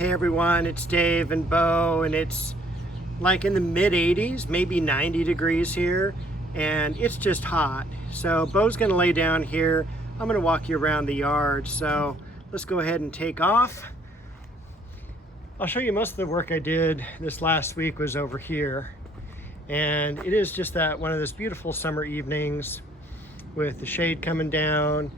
Hey everyone, it's Dave and Bo, and it's like in the mid 80s, maybe 90 degrees here, and it's just hot. So Bo's gonna lay down here. I'm gonna walk you around the yard. So let's go ahead and take off. I'll show you most of the work I did this last week was over here. And it is just that one of those beautiful summer evenings with the shade coming down.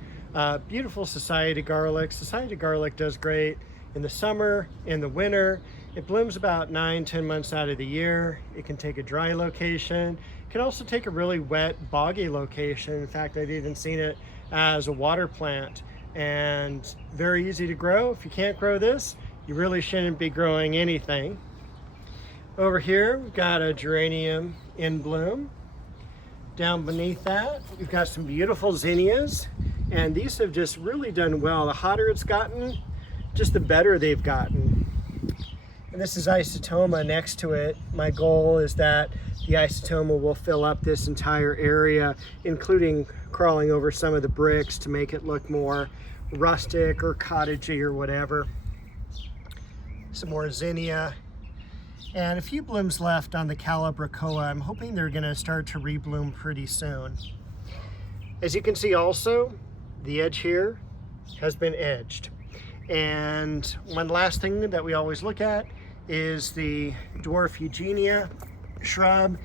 Beautiful society garlic. Society garlic does great in the summer, in the winter. It blooms about 9-10 months out of the year. It can take a dry location. It can also take a really wet, boggy location. In fact, I've even seen it as a water plant, and very easy to grow. If you can't grow this, you really shouldn't be growing anything. Over here, we've got a geranium in bloom. Down beneath that, we've got some beautiful zinnias, and these have just really done well. The hotter it's gotten, just the better they've gotten. And this is isotoma next to it. My goal is that the isotoma will fill up this entire area, including crawling over some of the bricks to make it look more rustic or cottagey or whatever. Some more zinnia. And a few blooms left on the calibrachoa. I'm hoping they're gonna start to rebloom pretty soon. As you can see also, the edge here has been edged. And one last thing that we always look at is the dwarf eugenia shrub,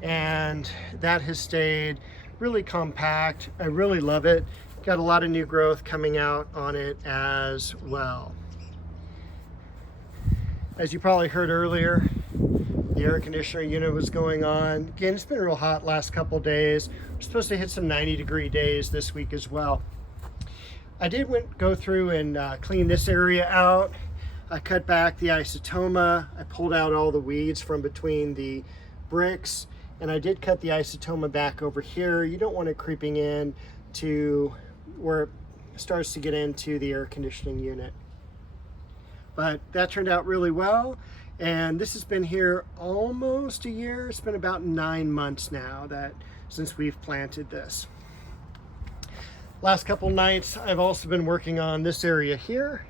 and that has stayed really compact. I really love it. Got a lot of new growth coming out on it as well. As you probably heard earlier, the air conditioner unit was going on. Again, it's been real hot last couple days. We're supposed to hit some 90-degree days this week as well. I did go through and clean this area out. I cut back the isotoma. I pulled out all the weeds from between the bricks, and I did cut the isotoma back over here. You don't want it creeping in to where it starts to get into the air conditioning unit. But that turned out really well, and this has been here almost a year. It's been about 9 months now since we've planted this. Last couple nights, I've also been working on this area here.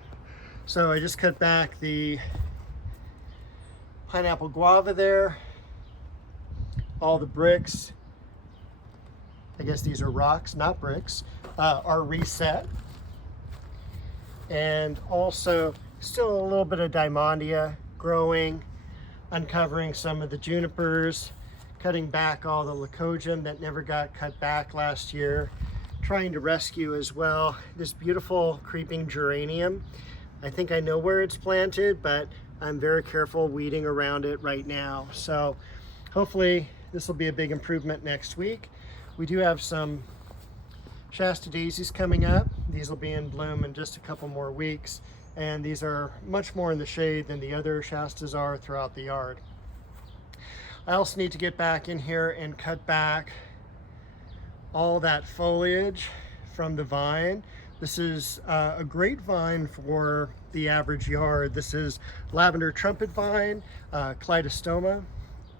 So I just cut back the pineapple guava there, all the bricks, I guess these are rocks, not bricks, are reset. And also still a little bit of diamondia growing, uncovering some of the junipers, cutting back all the leucojum that never got cut back last year, trying to rescue as well this beautiful creeping geranium. I think I know where it's planted, but I'm very careful weeding around it right now. So hopefully this will be a big improvement next week. We do have some Shasta Daisies coming up. These will be in bloom in just a couple more weeks, and these are much more in the shade than the other Shastas are throughout the yard. I also need to get back in here and cut back all that foliage from the vine. This is a great vine for the average yard. This is lavender trumpet vine, Cleidostoma,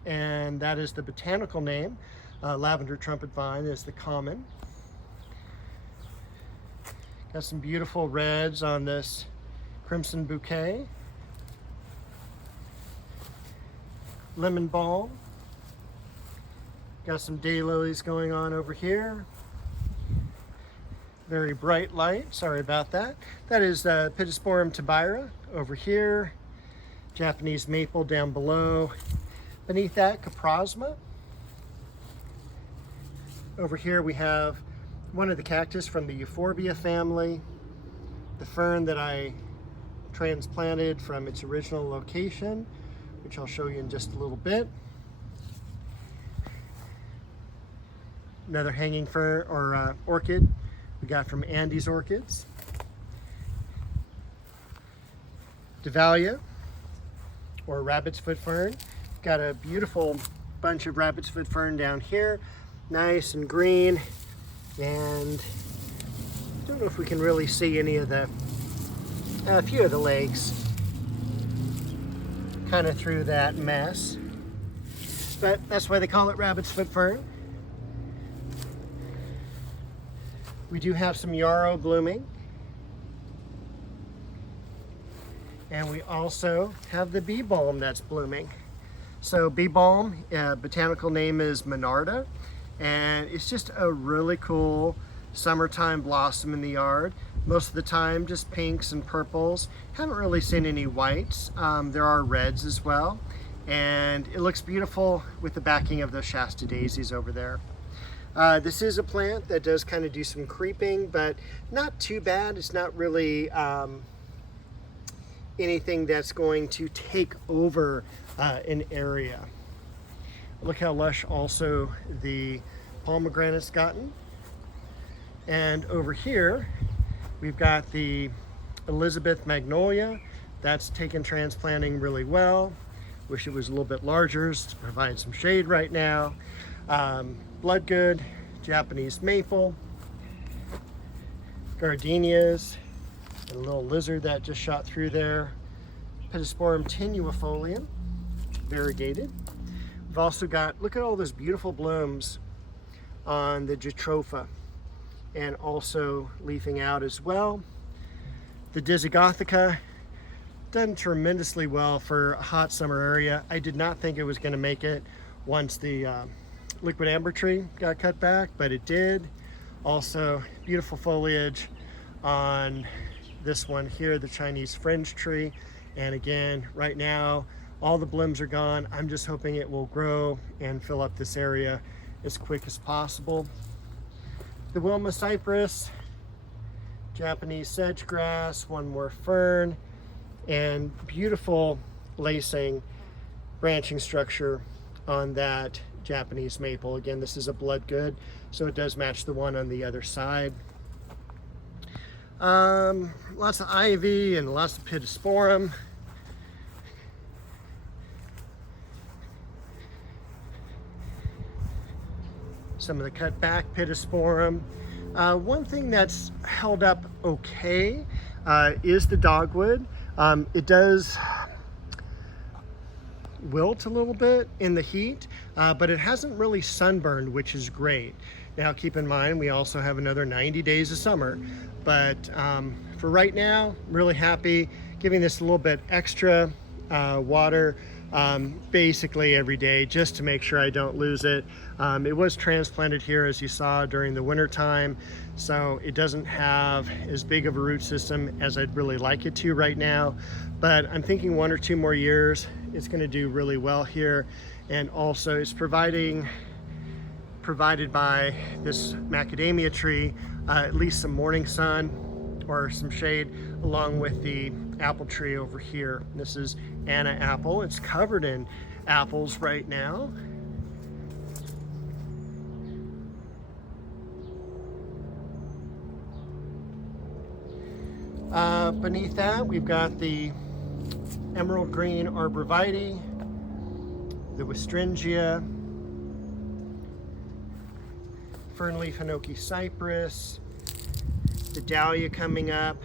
and that is the botanical name. Lavender trumpet vine is the common. Got some beautiful reds on this crimson bouquet. Lemon balm. Got some daylilies going on over here. Very bright light, sorry about that. That is Pittosporum tabayra over here. Japanese maple down below. Beneath that, Caprasma. Over here we have one of the cactus from the Euphorbia family. The fern that I transplanted from its original location, which I'll show you in just a little bit. Another hanging fern or orchid we got from Andy's Orchids. Dahlia or rabbit's foot fern. Got a beautiful bunch of rabbit's foot fern down here, nice and green, and I don't know if we can really see any of the a few of the legs kind of through that mess, but that's why they call it rabbit's foot fern. We do have some yarrow blooming, And we also have the bee balm that's blooming. So bee balm, botanical name is Monarda, and it's just a really cool summertime blossom in the yard. Most of the time just pinks and purples. Haven't really seen any whites. There are reds as well, and it looks beautiful with the backing of those Shasta Daisies over there. This is a plant that does kind of do some creeping, but not too bad. It's not really anything that's going to take over an area. Look how lush also the pomegranate's gotten. And over here, we've got the Elizabeth magnolia. That's taken transplanting really well. Wish it was a little bit larger to provide some shade right now. Bloodgood, Japanese maple, gardenias, a little lizard that just shot through there. Pittosporum tenuifolium, variegated. We've also got, look at all those beautiful blooms on the Jatropha, and also leafing out as well. The Disigothica done tremendously well for a hot summer area. I did not think it was going to make it once the liquid amber tree got cut back, but it did. Also beautiful foliage on this one here, the Chinese fringe tree. And again, right now, all the blooms are gone. I'm just hoping it will grow and fill up this area as quick as possible. The Wilma cypress, Japanese sedge grass, one more fern, and beautiful lacing branching structure on that Japanese maple. Again, this is a bloodgood, so it does match the one on the other side. Lots of ivy and lots of pittosporum. Some of the cut back pittosporum. One thing that's held up okay is the dogwood. It does wilt a little bit in the heat, but it hasn't really sunburned, which is great. Now keep in mind, we also have another 90 days of summer, but for right now, I'm really happy giving this a little bit extra water basically every day, just to make sure I don't lose it. It was transplanted here, as you saw, during the winter time, so it doesn't have as big of a root system as I'd really like it to right now, but I'm thinking 1 or 2 more years it's going to do really well here. And also it's provided by this macadamia tree at least some morning sun or some shade, along with the apple tree over here. This is Anna apple. It's covered in apples right now. Beneath that, we've got the emerald green arborvitae, the Westringia, fernleaf hinoki cypress, the dahlia coming up,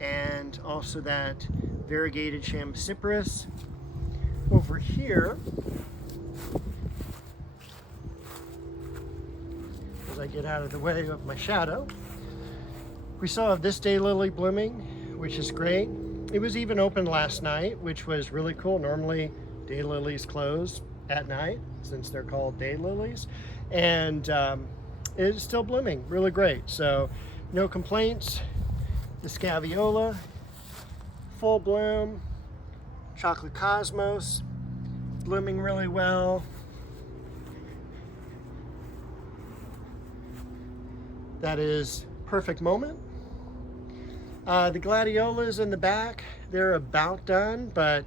and also that variegated chamcypris. Over here, as I get out of the way of my shadow, we still have this daylily blooming, which is great. It was even open last night, which was really cool. Normally daylilies close at night since they're called daylilies, and it is still blooming really great, so no complaints. The Scaviola, full bloom. Chocolate Cosmos, blooming really well. That is Perfect Moment. The gladiolas in the back, they're about done, but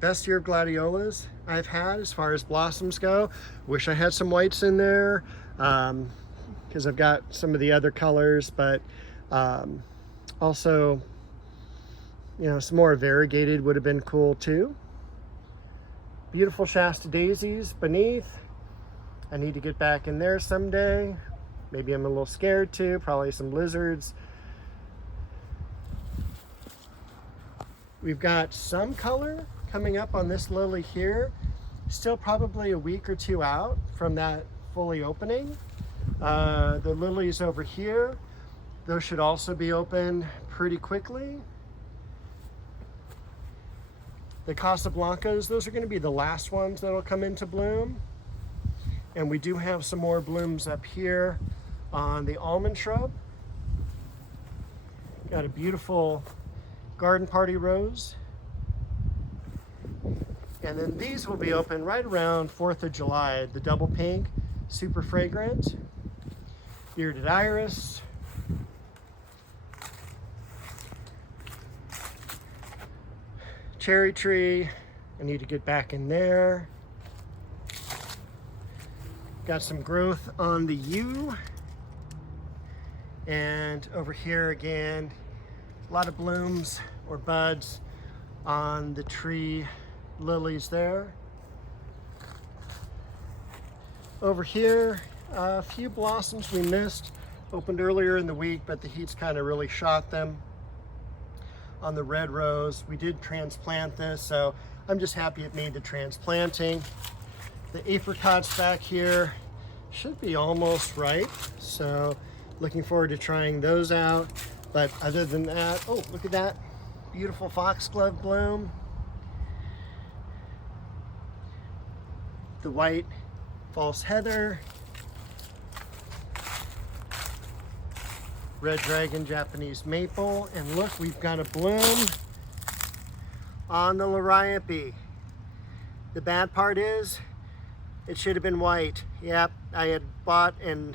best year of gladiolas I've had as far as blossoms go. Wish I had some whites in there, because I've got some of the other colors, but also, you know, some more variegated would have been cool too. Beautiful Shasta Daisies beneath. I need to get back in there someday. Maybe I'm a little scared too, probably some lizards. We've got some color coming up on this lily here. Still probably a week or 2 out from that fully opening. The lilies over here, those should also be open pretty quickly. The Casablancas, those are going to be the last ones that'll come into bloom. And we do have some more blooms up here on the almond shrub. Got a beautiful garden party rose. And then these will be open right around 4th of July. The double pink, super fragrant. Bearded iris. Cherry tree. I need to get back in there. Got some growth on the yew. And over here again, a lot of blooms or buds on the tree lilies there. Over here, a few blossoms we missed. Opened earlier in the week, but the heat's kind of really shot them. On the red rose, we did transplant this, so I'm just happy it made the transplanting. The apricots back here should be almost ripe, so looking forward to trying those out. But other than that, oh, look at that beautiful foxglove bloom. The white false heather. Red dragon Japanese maple. And look, we've got a bloom on the liriope. The bad part is it should have been white. Yep, I had bought in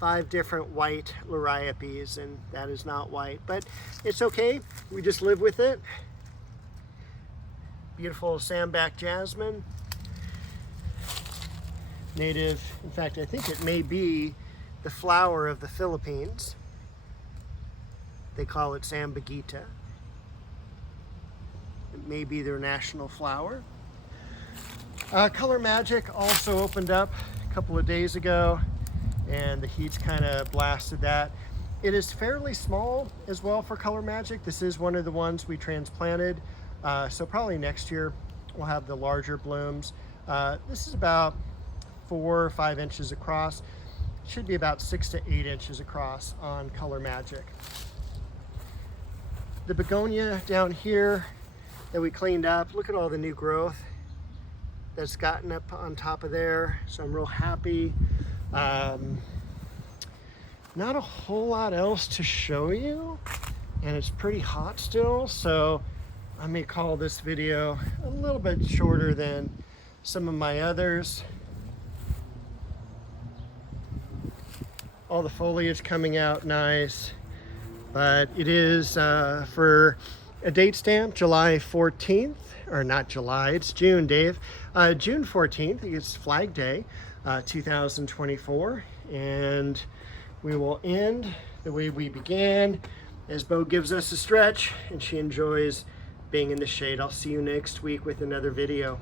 5 different white liriopes, and that is not white, but it's okay. We just live with it. Beautiful sandback jasmine. Native, in fact, I think it may be the flower of the Philippines. They call it sambaguita. It may be their national flower. Color Magic also opened up a couple of days ago, and the heat's kind of blasted that. It is fairly small as well for Color Magic. This is one of the ones we transplanted, so probably next year we'll have the larger blooms. This is about 4 or 5 inches across. It should be about 6 to 8 inches across on Color Magic. The begonia down here that we cleaned up, look at all the new growth that's gotten up on top of there, so I'm real happy. Not a whole lot else to show you, and it's pretty hot still, so I may call this video a little bit shorter than some of my others. All the foliage coming out nice, but it is for a date stamp, July 14th, or not July, it's June, Dave. June 14th, it's Flag Day, 2024, and we will end the way we began, as Bo gives us a stretch and she enjoys being in the shade. I'll see you next week with another video.